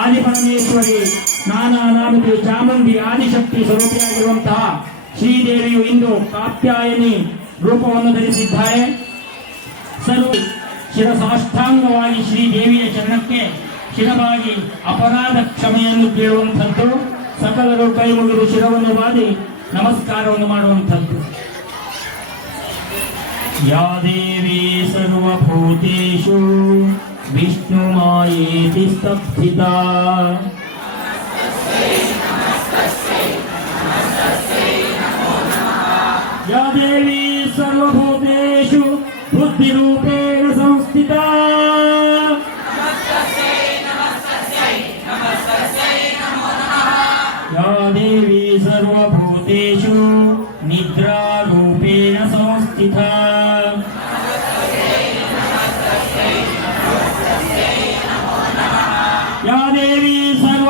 ಆದಿಪರಮೇಶ್ವರಿ, ನಾನಾ ನಾಮತಿ ಚಾಮುಂಡಿ ಆದಿಶಕ್ತಿ ಸ್ವರೂಪಿಯಾಗಿರುವಂತಹ ಶ್ರೀದೇವಿಯು ಇಂದು ಕಾತ್ಯಾಯನಿ ರೂಪವನ್ನು ಧರಿಸಿದ್ದಾರೆ. ಸರ್ವ ಶಿರಸಾಷ್ಟಾಂಗವಾಗಿ ಶ್ರೀದೇವಿಯ ಚರಣಕ್ಕೆ ಶಿರವಾಗಿ ಅಪರಾಧ ಕ್ಷಮೆಯನ್ನು ಕೇಳುವಂಥದ್ದು, ಸಕಲರು ಕೈ ಮುಗಿದು ಶಿರವನ್ನು ಬಾದಿ ನಮಸ್ಕಾರವನ್ನು ಮಾಡುವಂಥದ್ದು. ಯಾ ದೇವಿ ಸರ್ವಭೂತೇಷು Vishnu Mai Distapthita Jadevi Sarva Bhoteshu Buddhi Rupena Samstita Namastase Namastase Namastase Namo Namaha Jadevi Sarva Bhoteshu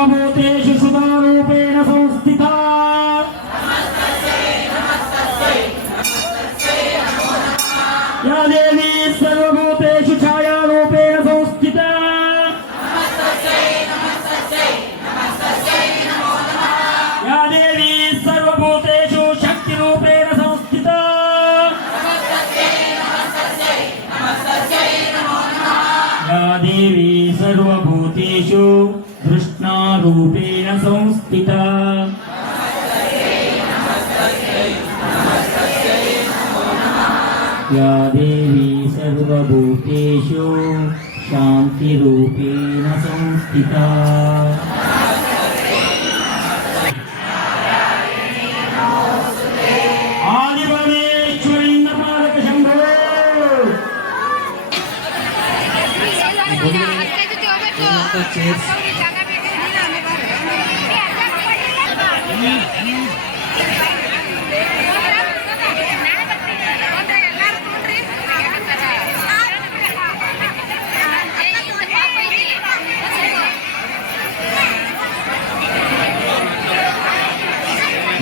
সভাপতি कृष्णारूपेण संस्थिता या देवी सर्वभूतेषु शान्तिरूपेण संस्थिता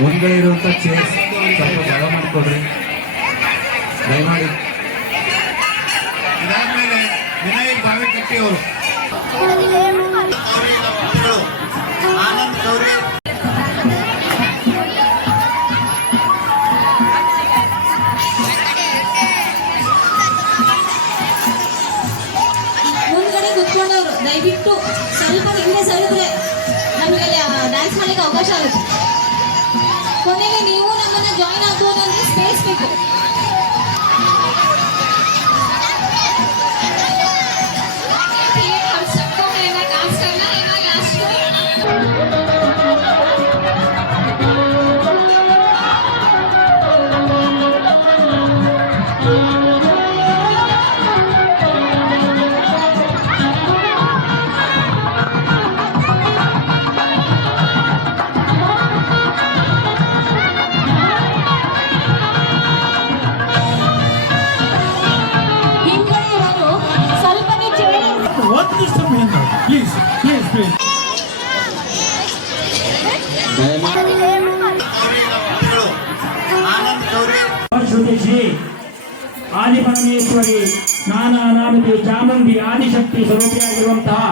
ಮುಂದೆ ಇರುವಂತ ಚೇರ್ಸ್ ಸ್ವಲ್ಪ ಜಾಗ ಮಾಡಿಕೊಡ್ರಿ. ದಯಮಾಡಿ. ಇದಾದ್ಮೇಲೆ ವಿನಾಯಕ್ ಬಾವಿಕಟ್ಟಿ ಅವರು ಆನಂದ್ ಗೌರಿ. ಕೊನೆಗೆ ನೀವು ನಮ್ಮನ್ನ ಜಾಯಿನ್ ಆಗ್ಬೋದು ಅಂದ್ರೆ ಸ್ಪೇಸ್ ಬೇಕು ಶ್ರುತಿಸಿ ಆದಿಪರಮೇಶ್ವರಿ ನಾನಾನಾಮತಿ ಚಾಮುಂಡಿ ಆದಿಶಕ್ತಿ ಸ್ವರೂಪಿಯಾಗಿರುವಂತಹ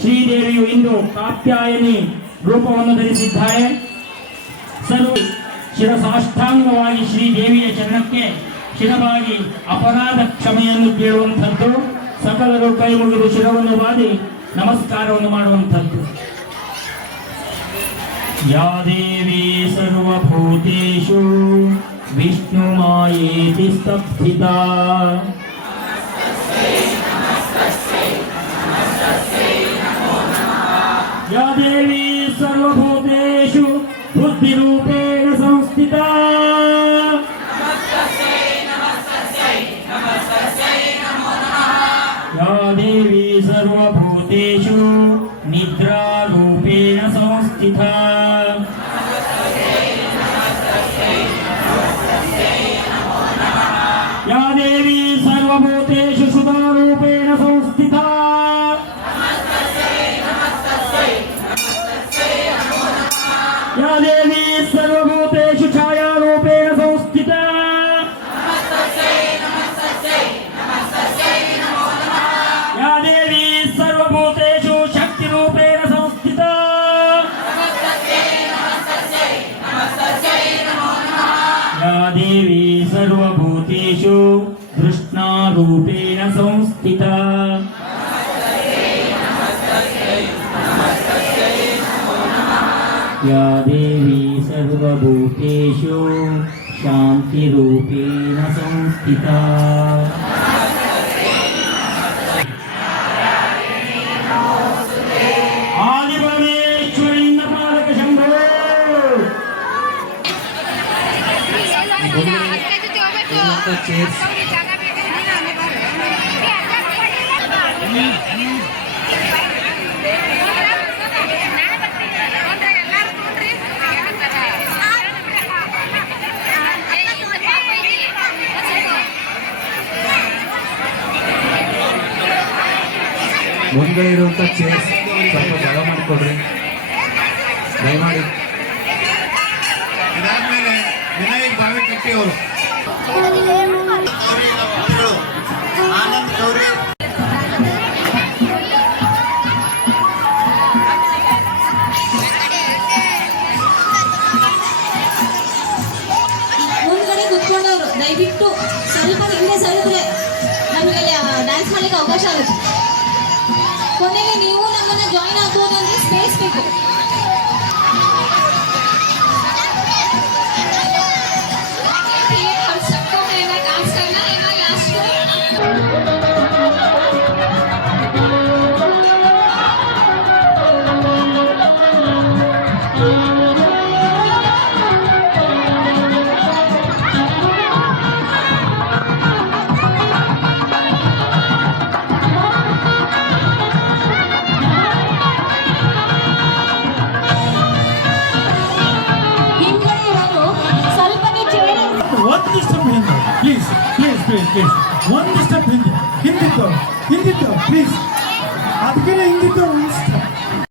ಶ್ರೀದೇವಿಯು ಇಂದು ಕಾಪ್ಯಾಯನಿ ರೂಪವನ್ನು ಧರಿಸಿದ್ದಾರೆ ಸರ್ವ ಶಿರಸಾಷ್ಟಾಂಗವಾಗಿ ಶ್ರೀದೇವಿಯ ಚರಣಕ್ಕೆ ಶಿರವಾಗಿ ಅಪರಾಧ ಕ್ಷಮೆಯನ್ನು ಕೇಳುವಂಥದ್ದು, ಸಕಲರು ಕೈ ಶಿರವನ್ನು ಬಾದಿ ನಮಸ್ಕಾರವನ್ನು ಮಾಡುವಂಥದ್ದು. ಯಾ ದೇವಿ ಸರ್ವಭೂತೇಶು. विष्णुमायेति स्तब्धिता या देवी सर्वभूतेषु बुद्धिरूपेण संस्थिता या देवी सर्वभूतेषु सर्वभूतेषु सुधारूपेण संस्थिता कृष्णारूपेण संस्थिता या देवी सर्वभूतेषु शान्तिरूपेण संस्थिता ಮುಂದೆ ಇರುವಂತ ಚೇರ್ಸ್ ಸ್ವಲ್ಪ ಜಾಗ ಮಾಡಿಕೊಡ್ರಿ. ದಯಮಾಡಿ. ಇದಾದ್ಮೇಲೆ ವಿನಾಯಕ್ ಬಾವಿಕಟ್ಟಿ ಅವರು ಆನಂದ್ ಗೌರಿ. ಕೊನೆಗೆ ನೀವು ನಮ್ಮನ್ನ ಜಾಯಿನ್ ಆಗ್ಬೋದು ಅಂದ್ರೆ ಸ್ಪೇಸ್ ಬೇಕು. ಪ್ಲೀಸ್ ಪ್ಲೀಸ್ ಪ್ಲೀಸ್ ಒಂದು ಸ್ಟೆಪ್ ಹಿಂದೆ ಹಿಂದಿತ್ತು ಹಿಂದಿತ್ತು ಪ್ಲೀಸ್ ಅದಕ್ಕೆ ಹಿಂದಿತ್ತು ಒಂದು ಸ್ಟೆಪ್